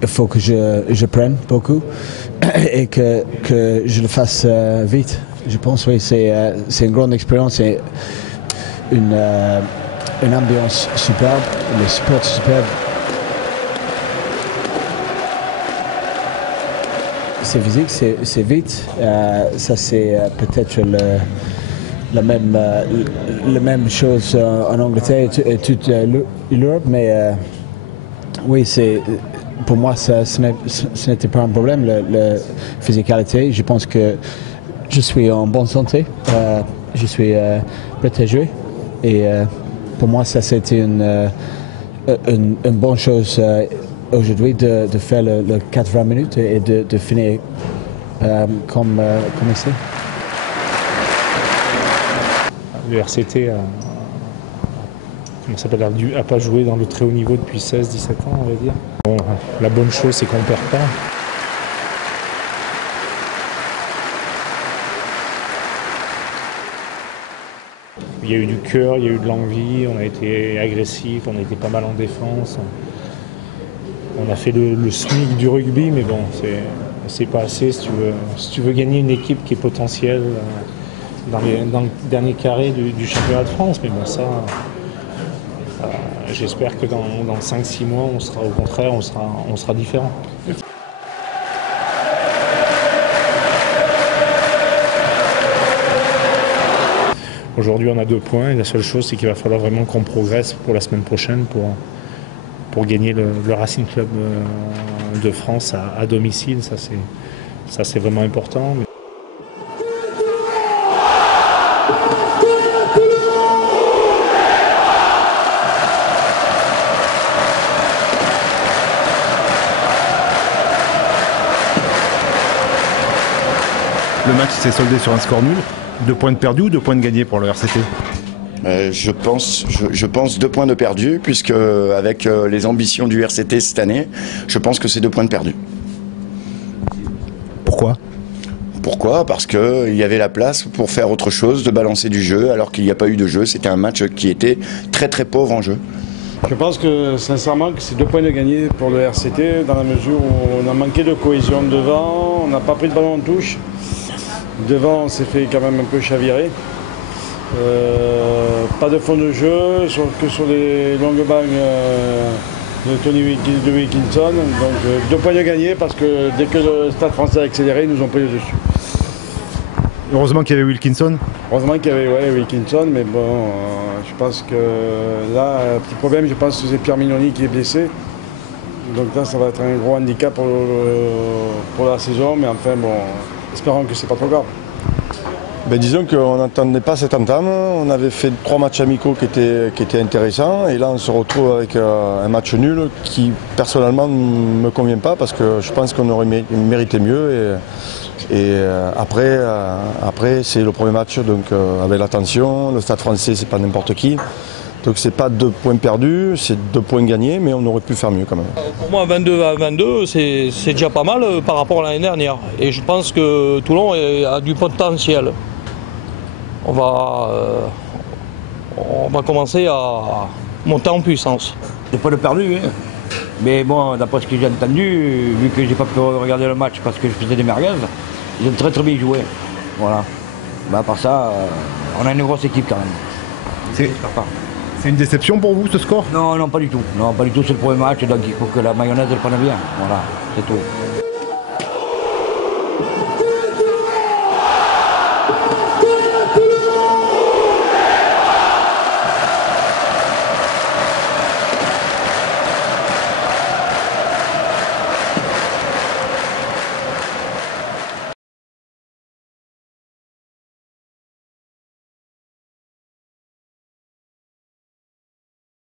il faut que je prenne beaucoup et que je le fasse vite. Je pense oui, c'est une grande expérience et une ambiance superbe, les sports superbes. C'est physique, c'est vite. Ça c'est peut-être la même chose en Angleterre et toute l'Europe, mais oui, pour moi ce n'était pas un problème, la physicalité. Je pense que je suis en bonne santé, je suis prêt à jouer et pour moi ça c'était une bonne chose aujourd'hui de faire le 80 minutes et de finir comme ici. Le RCT a pas joué dans le très haut niveau depuis 16-17 ans, on va dire. Bon, la bonne chose, c'est qu'on ne perd pas. Il y a eu du cœur, il y a eu de l'envie, on a été agressif, on a été pas mal en défense. On a fait le SMIC du rugby, mais bon, c'est pas assez si tu veux gagner une équipe qui est potentielle dans le dernier carré du championnat de France. Mais bon, ça, j'espère que dans 5-6 mois, on sera au contraire, on sera différent. Aujourd'hui, on a 2 points et la seule chose, c'est qu'il va falloir vraiment qu'on progresse pour la semaine prochaine pour gagner le Racing Club de France à domicile. Ça, c'est vraiment important. Le match s'est soldé sur un score nul. 2 points de perdus ou 2 points de gagnés pour le RCT? Je pense 2 points de perdus, puisque avec les ambitions du RCT cette année, je pense que c'est 2 points de perdus. Pourquoi? Pourquoi? Parce qu'il y avait la place pour faire autre chose, de balancer du jeu, alors qu'il n'y a pas eu de jeu. C'était un match qui était très très pauvre en jeu. Je pense que sincèrement que c'est 2 points de gagner pour le RCT, dans la mesure où on a manqué de cohésion devant, on n'a pas pris de ballon en touche. Devant, on s'est fait quand même un peu chavirer. Pas de fond de jeu, que sur les longues bangs de Tony Wilkinson. Donc 2 points de gagner parce que dès que le Stade français a accéléré, ils nous ont pris le dessus. Heureusement qu'il y avait Wilkinson. Heureusement qu'il y avait Wilkinson, mais bon, je pense que là, petit problème, je pense que c'est Pierre Mignoni qui est blessé. Donc là, ça va être un gros handicap pour la saison, mais enfin bon. Espérons que c'est pas trop grave. Ben disons qu'on n'attendait pas cette entame. On avait fait 3 matchs amicaux qui étaient intéressants. Et là, on se retrouve avec un match nul qui, personnellement, ne me convient pas parce que je pense qu'on aurait mérité mieux. Et après c'est le premier match, donc avec l'attention. Le Stade français, c'est pas n'importe qui. Donc c'est pas 2 points perdus, c'est 2 points gagnés, mais on aurait pu faire mieux quand même. Pour moi, 22-22, c'est déjà pas mal par rapport à l'année dernière. Et je pense que Toulon a du potentiel. On va commencer à monter en puissance. 2 points de perdus, hein. Mais bon, d'après ce que j'ai entendu, vu que j'ai pas pu regarder le match parce que je faisais des merguez, ils ont très très bien joué. Voilà. À part ça, on a une grosse équipe quand même. C'est une déception pour vous ce score? Non, non, pas du tout. Non, pas du tout, c'est le premier match, donc il faut que la mayonnaise elle prenne bien. Voilà, c'est tout.